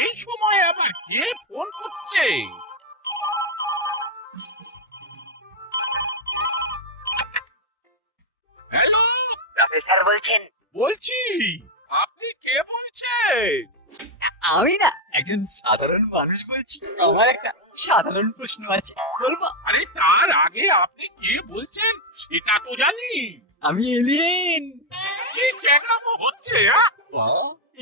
এই সময় আবার কে ফোন করছে? হ্যালো, প্রফেসর বলছেন? বলছি। আপনি কে বলছেন? আমি না, একজন সাধারণ মানুষ বলছি। আমার একটা সাধারণ প্রশ্ন আছে, বলবো? আরে তার আগে আপনি কে বলছেন সেটা তো জানি। আমি এলিয়েন। কি চ্যাংড়ামো হচ্ছে?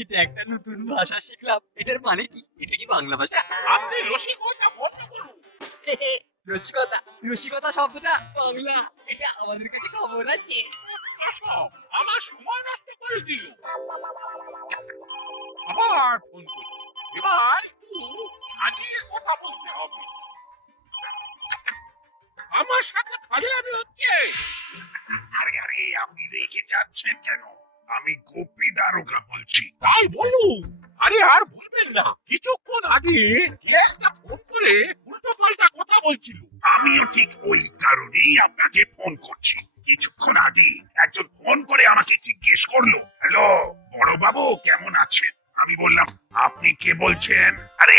এটা একটা নতুন ভাষা শিখলাম। এটার মানে কি? এটা কি বাংলা ভাষা? আপনি রসিকতা বন্ধ করুন। রসিকতা, রসিকতা শব্দটা বাংলা। এটা আমাদের কাছে খবর আছে। আসো, আমার সময় নষ্ট করে দিল। আবার ফোন করছি। এবার একটু সাজিয়ে কথা বলতে হবে। আমার সাথে ফাজলামি হচ্ছে। আরে আরে, আপনি রেগে যাচ্ছেন কেন? আমি গোপী দারোগা বলছি। তাই বলুন। আরে আর বলবেন না, কিছুক্ষণ আগে কে একটা ফোন করে উল্টো পাল্টা কথা বলছিল। আমিও ঠিক ওই কারণেই আপনাকে ফোন করছি। কিছুক্ষণ আগে একজন ফোন করে আমাকে জিজ্ঞেস করলো, হ্যালো বড় বাবু কেমন আছেন? আমি বললাম, আপনি কে বলছেন? আরে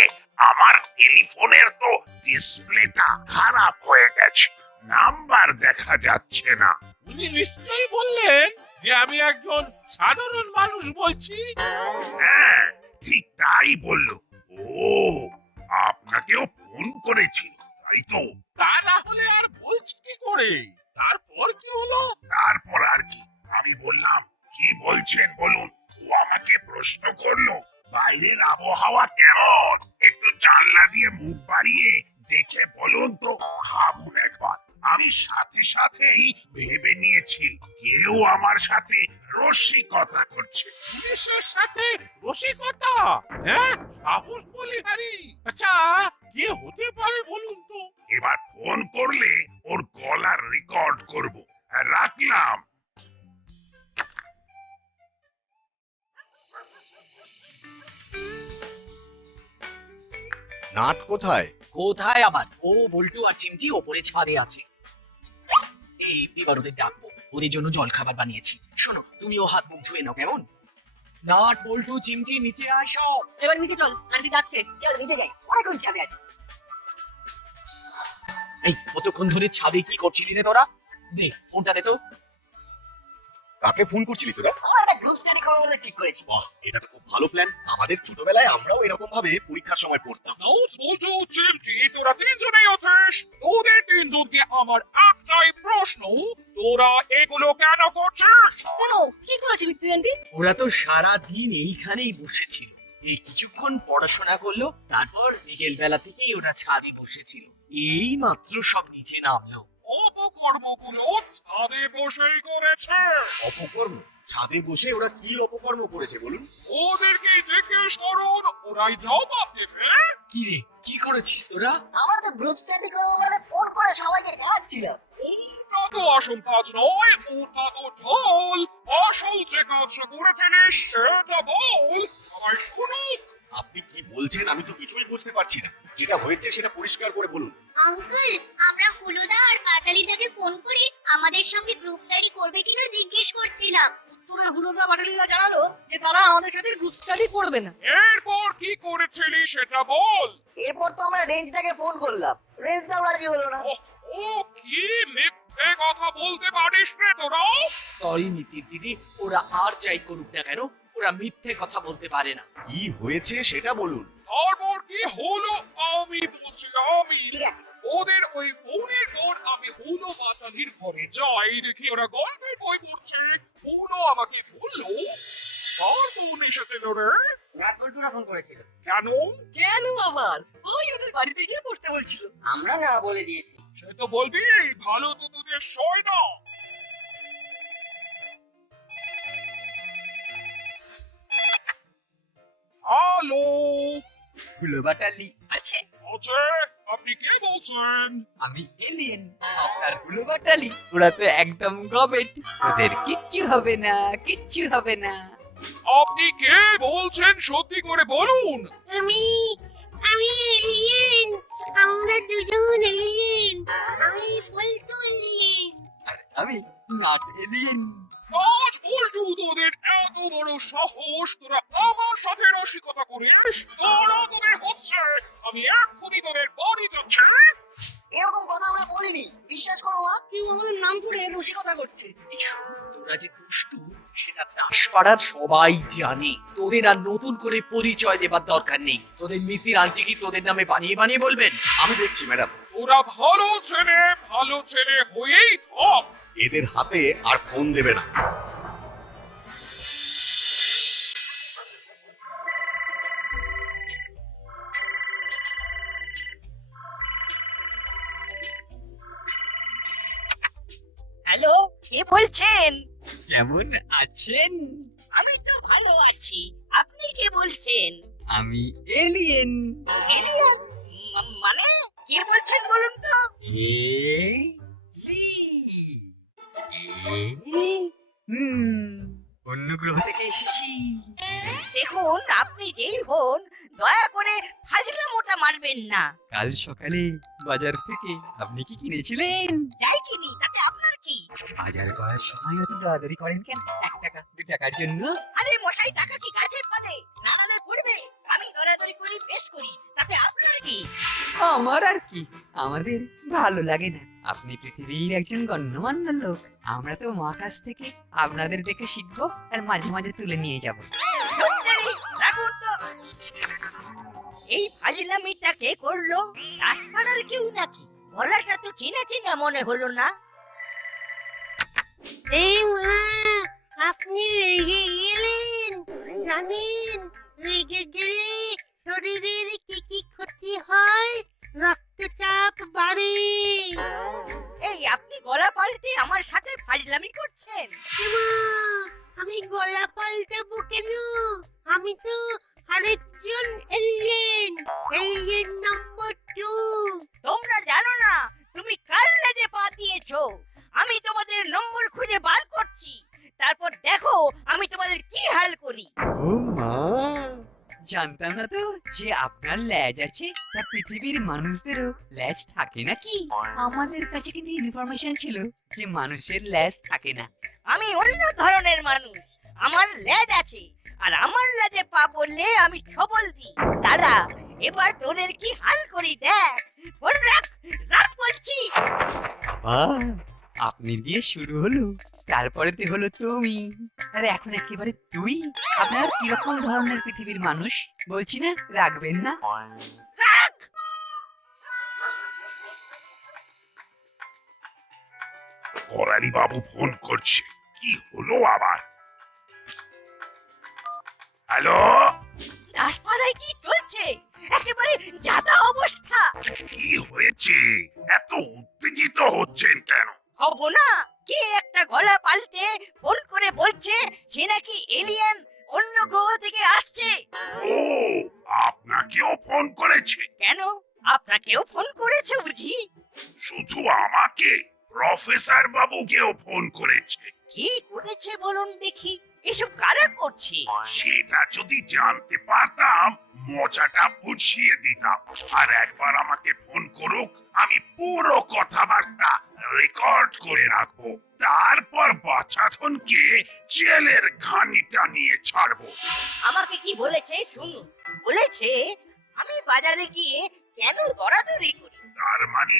আমার টেলিফোনের তো ডিসপ্লেটা খারাপ হয়ে গেছে, নাম্বার দেখা যাচ্ছে না। উনি নিশ্চয়ই বললেন যে আমি একজন সাধারণ মানুষ বলছি। হ্যাঁ, ঠিক তাই বললো। ও, আপনাকেও ফোন করেছিল তাই তো? তা না হলে আর বলছি কি করে? তারপর কি হলো? তারপর আর কি? আমি বললাম, কি বলছেন বলুন। ও আমাকে প্রশ্ন করলো, বাইরের আবহাওয়া কেমন? একটু জানলা দিয়ে মুখ বাড়িয়ে দেখে বলুন তো, ভাবুন একবার। আমি সাথে সাথেই ভেবে নিয়েছি কেউ আমার সাথে রসিকতা করছে। পুলিশের সাথে রসিকতা? হ্যাঁ, সাহস বলিহারি। আচ্ছা, কে হতে পারে বলুন তো? এবার ফোন করলে ওর গলার রেকর্ড করব। রাখলাম। নাট কোথায়? কোথায় আবার? ও বল্টু আর চিমটি ওপরে ছাদে আছে। এবার ওদের ডাকবো, ওদের জন্য জল খাবার বানিয়েছি। শোনো, তুমিও হাত মুখ ধুয়ে নাও, কেমন? নাট, বল্টু, চিমটি নিচে আসো। এবার নিচে চল, আন্টি ডাকছে। চল নিচে যাই, অনেকক্ষণ ছাদে আছি। এই কতক্ষণ ধরে ছাদে কি করছিলি রে তোরা? দে ফোনটা দে তো। কাকে ফোন করছিলি তোরা? আমরা একটা গ্রুপ স্টাডি করবো বলে ঠিক করেছি। বাহ, এটা তো খুব ভালো প্ল্যান। আমাদের ছোটবেলায় আমরাও এরকম ভাবে পরীক্ষার সময় পড়তাম। ছোট চিমটি, তোরা তিনজনেই আছিস। তোদের তিনজনকে আমার একটাই প্রশ্ন, তোরা এগুলো কেন করছিস? কেন, কি করেছি বিক্রি আন্টি? ওরা তো সারা দিন এইখানেই বসেছিল। এই কিছুক্ষণ পড়াশোনা করলো, তারপর বিকেল বেলা থেকেই ওরা ছাদে বসেছিল। এই মাত্র সব নিচে নামলো। অপকর্মগুলো ছাদে বসেই করেছে। অপকর্ম? ছাদে বসে ওরা কি অপকর্ম করেছে বলুন? ওদেরকে জিজ্ঞেস করুন, ওরাই জবাব দেবে। কি রে, কি করেছিস তোরা? আমরা তো গ্রুপ স্টাডি করবো বলে ফোন করে সবাইকে জানাচ্ছিলাম। ওটা তো আসল কাজ নয়, ওটা তো ঢোল। আসল যে কাজটা করেছিলিস সেটা বল, সবাই শুনুক। আপনি কি বলছেন আমি তো কিছুই বুঝতে পারছি না। যেটা হয়েছে সেটা পরিষ্কার করে বলুন। আঙ্কেল, আমরা হলুদা আর পাটালিদাকে ফোন করে আমাদের সঙ্গে গ্রুপ স্টাডি করবে কিনা জিজ্ঞেস করছিলাম। উত্তরে হুলুদা বাটালিদা জানালো যে তারা আমাদের সাথে গ্রুপ স্টাডি করবে না। এরপর কি করেছিলি সেটা বল। এরপর তো আমরা রেঞ্জটাকে ফোন করলাম, রেঞ্জটাও রাজি হলো না। ও কি মিথ্যে কথা বলতে পারিস রে তোরা? সরি মিতির দিদি, ওরা আর যাই করুক না কেন, ওরা মিথ্যে কথা বলতে পারে না। কি হয়েছে সেটা বলুন। তারপর কি হলো আমি বলছি। ঠিক আছে, ওদের ওই ফোনের পর আমি হুলো বাচালির ঘরে যাই, দেখি ওরা গল্পের বই পড়ছে। হুলো আমাকে বললো, আর ফোন এসেছিল রে। বল্টুরা ফোন করেছিল। কেন? কেন আবার? ওই ওদের বাড়িতে গিয়ে বসতে বলছিল। আমরা না বলে দিয়েছি। সে তো বলবি, ভালো তো তোদের সয় না। হ্যালো, হুলো বাটালি আছে? আছে। আপনি কে বলছেন? আমি এলিয়েন, আপনার হুলো বাটালি। ওরা তো একদম গবেট, ওদের কিচ্ছু হবে না, কিচ্ছু হবে না। আপনি কে বলছেন সত্যি করে বলুন। আমি আমি এলিয়েন, আমরা দুজন এলিয়েন। আমি বল্টু এলিয়েন। আর আমি নাট এলিয়েন। আজ বল্টু, তোদের এত বড় সাহস, তোরা আমার আমার সাথে রসিকতা করিস, তোরা তোদের হচ্ছে, আমি এক্ষুনি তোদের বাড়ি যাচ্ছি। এরকম কথা আমরা বলিনি, বিশ্বাস করো মা। কেউ আমাদের নাম করে রসিকতা করছে। এই শোন, তোরা যে দুষ্টু সেটা দাসপাড়ার সবাই জানে। তোদের আর নতুন করে পরিচয় দেবার দরকার নেই। তোদের নীতির আংটি কি তোদের নামে বানিয়ে বানিয়ে বলবেন? আমি দেখছি ম্যাডাম। ওরা ভালো ছেলে হয়েই থাক। এদের হাতে আর ফোন দেবে না। হ্যালো, কে বলছেন? কেমন আছেন? আমি তো ভালো আছি। আপনি কে বলছেন? আমি এলিয়েন। এলিয়েন? মানে কে বলছেন বলুন তো? অন্য গ্রহ থেকে এসেছি। দেখুন, আপনি যেই হন, দয়া করে ফাজলামোটা মারবেন না। কাল সকালে বাজার থেকে আপনি কি কিনেছিলেন? যাই কিনি, তাতে আপনার কি? বাজার করার সময় অত দরাদরি করেন কেন? 1 টাকা 2 টাকার জন্য? আরে মশাই, টাকা কি কাজে ফলে? নাড়ালে পড়বে। আমি দরাদরি করি, বেশ করি, তাতে আপনার কি? আমার আর কি, আমাদের ভালো লাগে না। আপনি পৃথিবীর একজন গণ্যমান্য লোক। আমরা তো মহাকাশ থেকে আপনাদের দেখে শিখবো আর মাঝে মাঝে তুলে নিয়ে যাব। সত্যি, রাখুন তো। এই ফাজলামিটা কে করলো? দাসপাড়ার কেউ নাকি? গলাটা তো চেনা চেনা মনে হলো না। এই মা, আপনি রেগে গেলেন? জানেন, রেগে গেলে শরীরের কি কি ক্ষতি হয়? রক্তচাপ বাড়ে। এই আপনি গলা পাল্টে আমার সাথে ফাজলামি করছেন? আমি গলা পাল্টাবো কেন? আমি তো আরেকজন এলিয়েন, এলিয়েন নাম্বার 2। তোমরা জানো না তুমি কার লেজে পা দিয়েছো? আমি তোমাদের নম্বর খুঁজে বার করছি, তারপর দেখো আমি তোমাদের কি হাল করি। ও মা, জানতাম না তো যে আপনার ল্যাজ আছে। তা পৃথিবীর মানুষদেরও ল্যাজ থাকে নাকি? আমাদের কাছে কিন্তু ইনফরমেশন ছিল যে মানুষের ল্যাজ থাকে না। আমি অন্য ধরনের মানুষ, আমার লেজ আছে, আর আমার লেজে পা পড়লে আমি সবল দিই। দাদা, এবার তোদের কি হাল করি দেখ। ফোন রাখ, রাখ বলছি। বাহ, আপনি দিয়ে শুরু হলো, তারপরেতে হলো তুমি, আর এখন একেবারে তুই। আপনার কিরকম ধরনের পৃথিবীর মানুষ বলছি না, রাখবেন না? রাখ। করালি বাবু ফোন করছে, কি হলো আবার? হ্যালো, দাসপাড়ায় কি চলছে? একেবারে জাদা অবস্থা। কি হয়েছে? এত উত্তেজিত হচ্ছেন কেন? হব না, কে একটা গলা পাল্টে ফোন করে বলছে সে নাকি এলিয়েন, অন্য গ্রহ থেকে আসছে। ও, আপনাকেও ফোন করেছে? কেন, আপনাকেও ফোন করেছে বুঝি? শুধু আমাকে, প্রফেসর বাবুকেও ফোন করেছে। কি করেছে বলুন দেখি? এসব কারা করছে? সেটা যদি জানতে পারতাম মজাটা বুঝিয়ে দিতাম। আর একবার আমাকে ফোন করুক, আমি পুরো কথাবার্তা রেকর্ড করে রাখবো। তারপর বাচ্চাধনকে জেলের ঘানিটা নিয়ে ছাড়বো। আমাকে কি বলেছে শুনুন। বলেছে আমি বাজারে গিয়ে কেন দরাদরি করি। তার মানে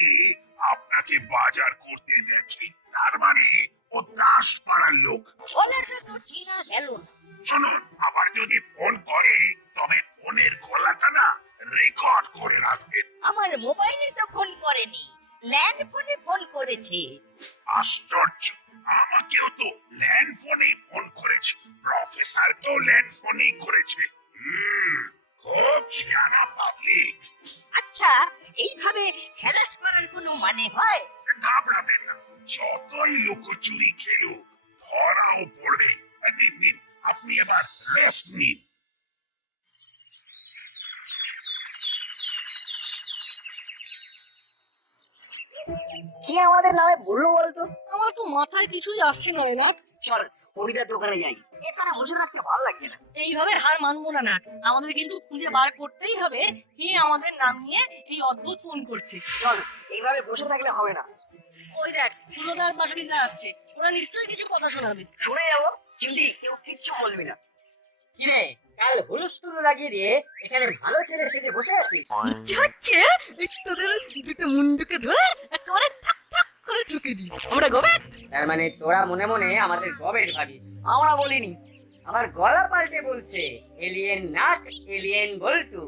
আপনাকে বাজার করতে দেখি, তার মানে ও দাসপাড়ার লোক। গলাটা তো চেনা গেল না। শুনুন, আবার যদি ফোন করে তবে ফোনের গলাটা না রেকর্ড করে রাখবেন। আমার মোবাইলে তো ফোন করেনি, ল্যান্ড ফোনে ফোন করেছে। আশ্চর্য, আমাকেও তো ল্যান্ড ফোনে ফোন করেছে, প্রফেসরকেও ল্যান্ড ফোনেই করেছে। খুব শিয়ানা পাবলিক। আচ্ছা, এইভাবে হ্যারাস করার কোনো মানে হয়? ঘাবড়াবেন না, যতই লুকোচুরি খেলুক ধরাও পড়বে। নিন নিন, আপনি এবার রেস্ট নিন। কি আমাদের নামে বললো বলতো? আমার তো মাথায় কিছুই আসছে না রে নাট। চল হরিদার দোকানে যাই, এখানে বসে থাকতে ভালো লাগছে না। এইভাবে হার মানবো না নাট, আমাদের কিন্তু খুঁজে বার করতেই হবে কে আমাদের নাম নিয়ে এই অদ্ভুত ফোন করছে। চল, এইভাবে বসে থাকলে হবে না। ওই দেখ, ফুলদার পাশালিরা আসছে, ওরা নিশ্চয়ই কিছু কথা শোনাবে। শুনে যাবো, চিমটি, কেউ কিচ্ছু বলবি না। কিরে, কাল হুলস্থুল লাগিয়ে দিয়ে এখানে ভালো ছেলে সেজে বসে আছিস। ইচ্ছে হচ্ছে এই তোদের দুটো মুন্ডুকে ধরে একেবারে ঠাক ঠাক করে ঠুকে দিই আমরা গোবে। তার মানে তোরা মনে মনে আমাদের গবেট ভাবিস। আমরা বলিনি। আমার গলা পাল্টে বলছে এলিয়েন নাট, এলিয়েন বল্টু।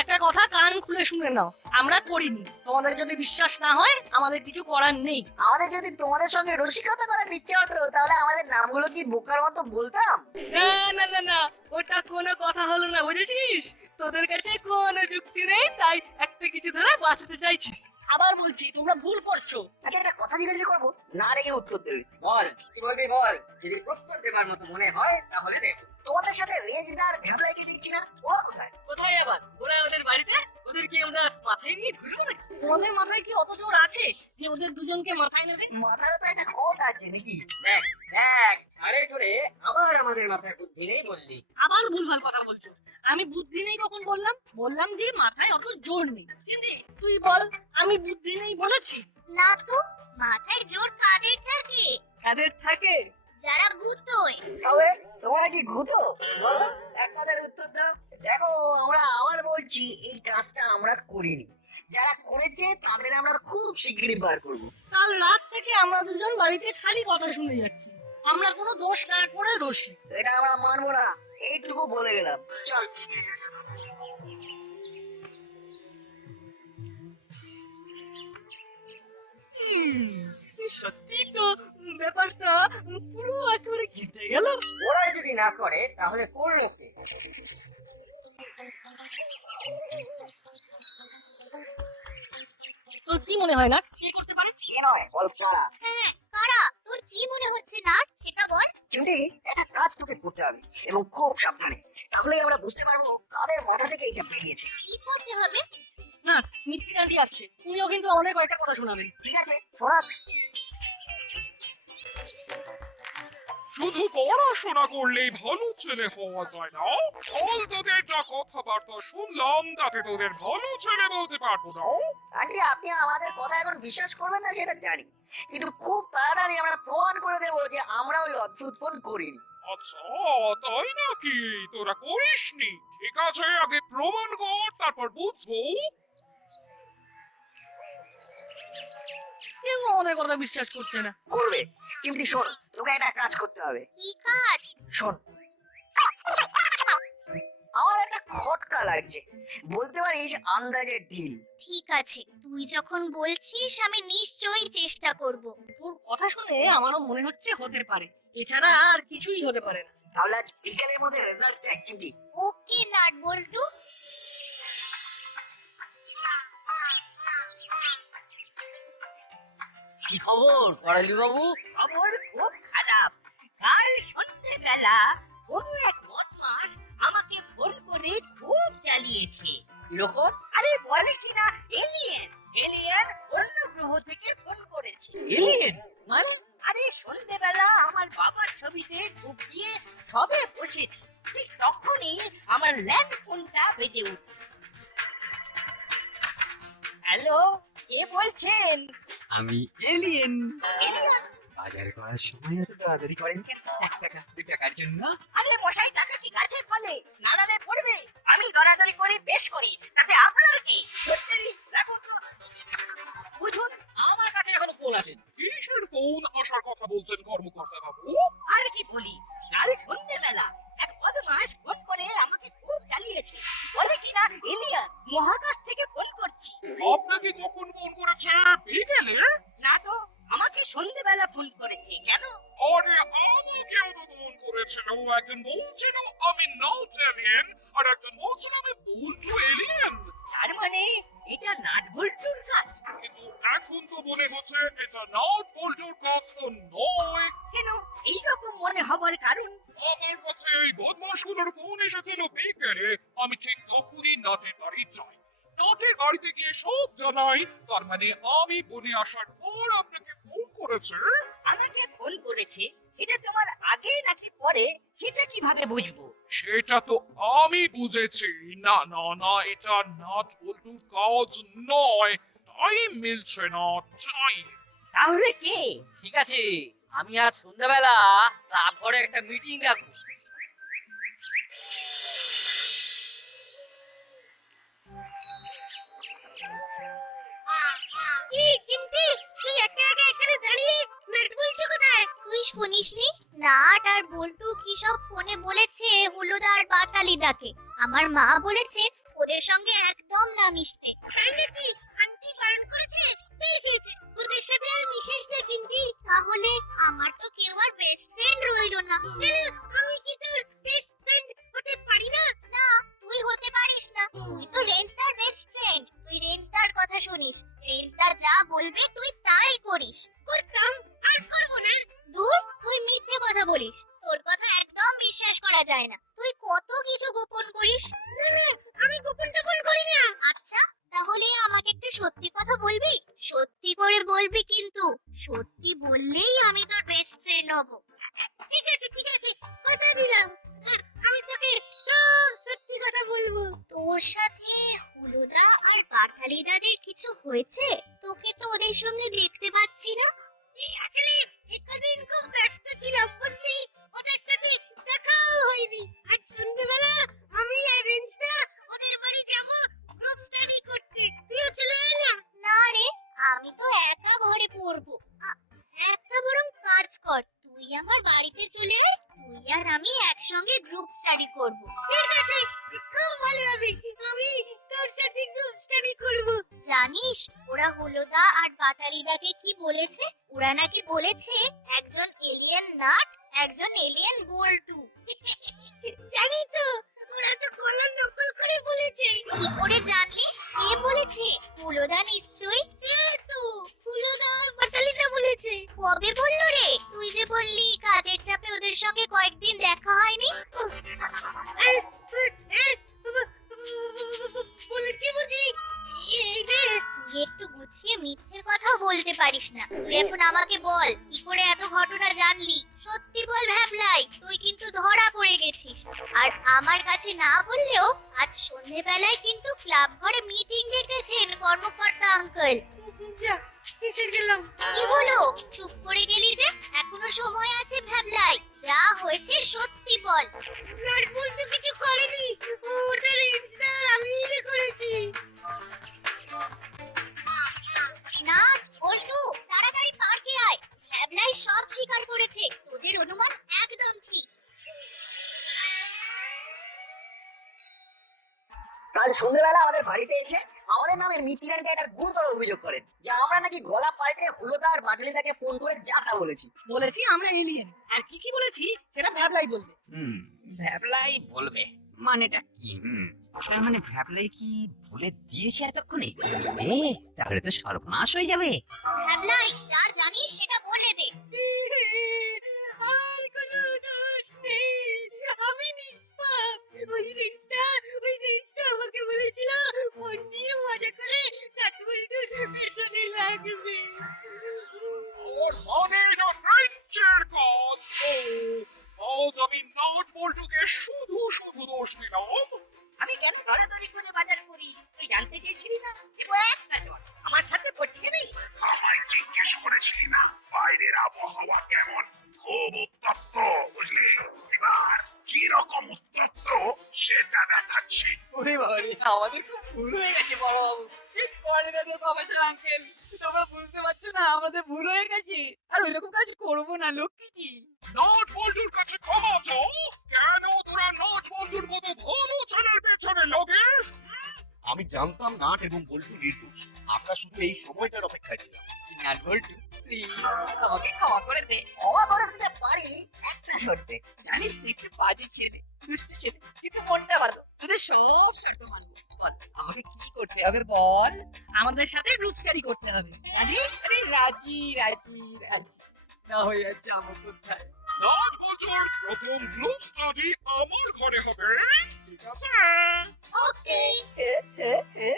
একটা কথা কান খুলে শুনে নাও, আমরা করিনি। তোমাদের যদি বিশ্বাস না হয় আমাদের কিছু করার নেই। আমাদের যদি তোমাদের সঙ্গে রসিকতা করার ইচ্ছে হতো তাহলে আমাদের নামগুলো কি বোকার মতো বলতাম? না না না না, ওটা কোনো কথা হলো না, বুঝেছিস? তোদের কাছে কোনো যুক্তি নেই, তাই একটা কিছু ধরে বাঁচাতে চাইছিস। আবার বলছি, তোমরা ভুল করছো। আচ্ছা একটা কথা জিজ্ঞাসা করবো, না রেগে উত্তর দেবে। বল কি বলবি বল, যদি প্রশ্ন দেবার মতো মনে হয় তাহলে দেখ। তোমাদের সাথে রেঞ্জদার ভ্যাবলাইকে দেখছি না, ওরা কোথায়? কোথায় আবার? ওরা ওদের বাড়িতে। ওদের কি আমরা মাথায় নিয়ে ঘুরবো নাকি? তোমাদের মাথায় কি অত জোর আছে যে ওদের দুজনকে মাথায় নেবে? মাথার তো একটা খোট আছে নাকি? দেখ দেখ, আরে ধরে আবার আমাদের মাথায় বুদ্ধি নেই বললি। আবার ভুলভাল কথা বলছো। আমি বুদ্ধি নেই কখন বললাম? বললাম যে মাথায় অত জোর নেই। চিন্তি, তুই বল, আমি বুদ্ধি নেই বলেছি? না তো, মাথায় জোর কাদের থাকে? কাদের থাকে? যারা গুতোয়। তবে তোমরা কি ঘুতো? বলো, এক কথার উত্তর দাও। দেখো আমরা আবার বলছি, এই কাজটা আমরা করিনি। যারা করেছে তাদের আমরা খুব শিগগিরই বার করব। কাল রাত থেকে আমরা দুজন বাড়িতে খালি কথা শুনে যাচ্ছি। আমরা কোনো দোষ না করে দোষী। এটা আমরা মানবো না, এইটুকু বলে গেলাম। চল। সত্যি তো ব্যাপারটা পুরো একেবারে ঘিতে গেল। ওরা যদি না করে তাহলে করলো কে? তোর কি মনে হয় না কে করতে পারে? কে নয়, বল কারা? হ্যাঁ, কারা? তোর কি মনে হচ্ছে না সেটা বল। চিমটি, একটা কাজ তোকে করতে হবে এবং খুব সাবধানে, তাহলেই আমরা বুঝতে পারবো কাদের মাথা থেকে এটা বেরিয়েছে। কি করতে হবে? না, মিত্তি কান্ডি আসছে, তুমিও কিন্তু আমাদের কয়েকটা কথা শোনাবেন। ঠিক আছে, শোনা। শুধু পড়াশোনা করলেই ভালো ছেলে হওয়া যায় না। কাল তোদের যা কথাবার্তা শুনলাম তাতে তোদের ভালো ছেলে বলতে পারবো না। আন্টি, আপনি আমাদের কথা এখন বিশ্বাস করবেন না সেটা জানি, কিন্তু খুব তাড়াতাড়ি আমরা প্রমাণ করে দেবো যে আমরা ওই অদ্ভুত ফোন করিনি। আচ্ছা, তাই নাকি? তোরা করিসনি? ঠিক আছে, আগে প্রমাণ কর, তারপর বুঝবো। কেউ আমাদের কথা বিশ্বাস করছে না। করবে। চিমটি শোন, তোকে একটা কাজ করতে হবে। কি কাজ? শোন, আমার একটা খটকা লাগছে, বলতে পারিস আন্দাজে ঢিল। ঠিক আছে, তুই যখন বলছিস আমি নিশ্চয়ই চেষ্টা করব। তোর কথা শুনে আমারও মনে হচ্ছে হতে পারে, এছাড়া আর কিছুই হতে পারে না। তাহলে আজ বিকেলের মধ্যে রেজাল্ট চাই চিমটি। ওকে নাট বল্টু। কি খবর করালি বাবু? খবর খুব খারাপ। কাল সন্ধ্যেবেলা কোনো এক বদমাস আমাকে ফোন করে খুব জ্বালিয়েছে। এরকম আরে বলে কিনা এলিয়েন, এলিয়েন অন্য গ্রহ থেকে ফোন করেছে। এলিয়েন মানে? আরে সন্ধ্যেবেলা আমার বাবার ছবিতে খুব দিয়ে সবে বসেছি, ঠিক তখনই আমার ল্যান্ড ফোনটা বেজে উঠল। হ্যালো, কে বলছেন? আমি এলিয়েন। এলিয়েন? বাজার করার সময় এত তাড়াতাড়ি করেন কেন? 1 টাকা 2 টাকার জন্য? আরে মশাই, টাকা কি গাছে ফলে? নাড়ালে পড়বে। আমি দরাদরি করে বেশ করি, তাতে আপনার কি? সত্যি রাখো তো। বুঝুন, আমার কাছে এখন ফোন আসে। কিসের ফোন আসার কথা বলছেন কর্মকর্তা বাবু? আর কি বলি, কাল সন্ধ্যেবেলা এক বদমাস ফোন করে আমাকে খুব জ্বালিয়েছে। বলে কিনা এলিয়ান মহাকাশ থেকে ফোন করছি। আপনাকে কখন ফোন করেছে? বিকেলে? না তো, আমাকে সন্ধ্যেবেলা ফোন করেছে। কেন? আরে আমাকেও তো ফোন করেছিল। একজন বলছিল আমি নট এলিয়েন, আর একজন বলছিল আমি বল্টু এলিয়েন। তার মানে এটা নাট বল্টুর কাজ। কিন্তু এখন তো মনে হচ্ছে এটা নট বল্টুর কাজ তো নয়। কেন এইরকম মনে হবার কারণ? আমার কাছে এই বদমাশগুলোর ফোন এসেছিল বিকেলে। আমি ঠিক তখনই নাটের বাড়ি যাই। নাটের বাড়িতে গিয়ে সব জানাই। তার মানে আমি বলে আসার পর আপনাকে ফোন করেছে। আমাকে ফোন করেছে, সেটা তোমার আগে নাকি পরে সেটা কিভাবে বুঝবো? সেটা তো আমি বুঝেছি। না না না, এটা নাট বল্টুর কাজ নয়। টাইম মিলছে না, টাইম। তাহলে কে? ঠিক আছে, আমি আজ সন্ধ্যাবেলা তারপরে একটা মিটিং রাখবো। শুনিসনি? নাট আর বল্টু কি সব ফোনে বলেছে হুলুদা আর বাটালিদাকে। আমার মা বলেছে ওদের সঙ্গে একদম না মিশতে। তাই নাকি? আন্টি বারণ করেছে? বেশ হয়েছে, ওদের সাথে আর মিশিস না চিমটি। তাহলে আমার তো কেউ আর বেস্ট ফ্রেন্ড রইলো না। কেন, আমি কি তোর বেস্ট ফ্রেন্ড হতে পারি না? না, তুই হতে পারিস না। তুই তো রেঞ্জদার বেস্ট ফ্রেন্ড। তুই রেঞ্জদার কথা শুনিস, রেঞ্জদা যা বলবে তুই তাই করিস। করতাম, আর করবো না। দূর, তুই মিথ্যে কথা বলিস। তোর কথা একদম বিশ্বাস করা যায় না। তুই কত কিছু গোপন করিস। না না, আমি গোপন টোপন করি না। আচ্ছা, তাহলে আমাকে একটু সত্যি কথা বলবি? সত্যি করে বলবি কিন্তু। সত্যি বললেই আমি তোর বেস্ট ফ্রেন্ড হব। ঠিক আছে, কথা দিলাম। আমি তোকে সব সত্যি কথা বলবো। তোর সাথে হুলুদা আর বাটালিদাদের কিছু হয়েছে? তোকে তো ওদের সঙ্গে দেখতে পাচ্ছি না। আসলে একদিন খুব ব্যস্ত ছিলাম বুঝলি, ওদের সাথে দেখাও হয়নি। আজ সন্ধ্যেবেলা আমি আর রেঞ্জদা ওদের বাড়ি যাব গ্রুপ স্টাডি করতে। তুইও চলে আয় না। না রে, আমি তো একা ঘরে পড়বো। একটা বরং কাজ কর, তুই আমার বাড়িতে চলে আয়। তুই আর আমি একসঙ্গে গ্রুপ স্টাডি করব। ঠিক আছে, খুব ভালো হবে। আমি তোর সাথে গ্রুপ স্টাডি করব। জানিস ওরা হুলুদা আর বাটালিদাকে কি বলেছে? ওরা নাকি বলেছে একজন এলিয়েন নাট, একজন এলিয়েন বল্টু। জানি তো, ওরা তো কলম নকল করে বলেছে। কি করে জানলি? কে বলেছে? হুলুদা নিশ্চয়ই। হ্যাঁ তো, হুলুদা আর বাটালিদা বলেছে। কবে বললো রে? তুই যে বললি কাজের চাপে ওদের সঙ্গে কয়েকদিন দেখা হয়নি। বলেছি বুঝি। এই রে, তুই একটু গুছিয়ে মিথ্যে কথা বলতে পারিস না। তুই এখন আমাকে বল, কি করে এত ঘটনা জানলি? সত্যি বল ভ্যাবলাই, তুই কিন্তু ধরা পড়ে গেছিস। আর আমার কাছে না বললেও আজ সন্ধেবেলায় কিন্তু ক্লাব ঘরে মিটিং ডেকেছেন কর্মকর্তা আঙ্কেল। যা, এসে গেলাম। কি হলো? চুপ করে গেলি যে? এখনো সময় আছে ভ্যাবলাই, যা হয়েছে সত্যি বল। নাটবল্টু তো কিছু করেনি, ওটা রেঞ্জদা আর আমি মিলে করেছি। না বল্টু, তাড়াতাড়ি পার্কে আয়। ভ্যাবলাই সব স্বীকার করেছে। তোদের অনুমান একদম ঠিক। কাল সন্ধ্যেবেলা আমাদের বাড়িতে এসে আমাদের নামে মিতিরানকে একটা গুরুতর অভিযোগ করেন যে আমরা নাকি গলা পাল্টে হুলুদা আর বাটালিদাকে ফোন করে যা তা বলেছি। বলেছি আমরা এলিয়েন, আর কি কি বলেছি সেটা ভ্যাবলাই বলবে। ভ্যাবলাই বলবে মানেটা কি? তার মানে ভ্যাবলাই কি বলে দিয়েছে এতক্ষণে? তাহলে তো সর্বনাশ হয়ে যাবে। ভ্যাবলাই, যা জানিস সেটা বলে দে। আমার কোনো দোষ নেই, আমি নিষ্পাপ। ওই রেঞ্জদা আমাকে বলেছিল ফোন নিয়ে মজা করে নাটবল্টুর পেছনে লাগবে। ওর মানে না রেঞ্চের কাজ। আজ আমি নাট বল্টুকে শুধু শুধু দোষ দিলাম। আমি কেন ধরাধরি করে বাজার করি তুই জানতে চেয়েছিলি না? এগো একটা জন আমার সাথে পড়ছে নেই। আমায় জিজ্ঞেস করেছিলি না বাইরের আবহাওয়া কেমন? খুব উত্তপ্ত বুঝলি। এবার কি রকম উত্তপ্ত সেটা দেখাচ্ছি। ওরে বাবারে, আমাদের খুব ভুল হয়ে গেছে বড় বাবু। প্রফেসর আঙ্কেল, তোমরা বুঝতে পারছো না আমাদের ভুল হয়ে গেছে। আর ওইরকম কাজ করবো না লক্ষ্মীজি। নাট বল্টুর কাছে ক্ষমা চাও। কেন তোরা নাট বল্টুর মতো ভালো ছেলের পেছনে লাগিস? আমি জানতাম নাট এবং বল্টু নির্দোষ। আমরা শুধু এই সময়টার অপেক্ষায় ছিলাম। নাট বল্টু, প্লিজ আমাকে ক্ষমা করে দে। ক্ষমা করে দিতে পারি একটা শর্তে। জানিস তো একটু বাজে ছেলে, দুষ্টু ছেলে, কিন্তু মনটা ভালো। তোদের সব শর্ত মানবো। বল আমাকে কি করতে হবে বল। আমাদের সাথে গ্রুপ স্টাডি করতে হবে। রাজি? আরে রাজি রাজি রাজি, না হয়ে যাচ্ছে আমার কোথায়। নাট বল্টুর প্রথম গ্রুপ স্টাডি আমার ঘরে হবে, ঠিক আছে? ওকে। এ, এ, এ,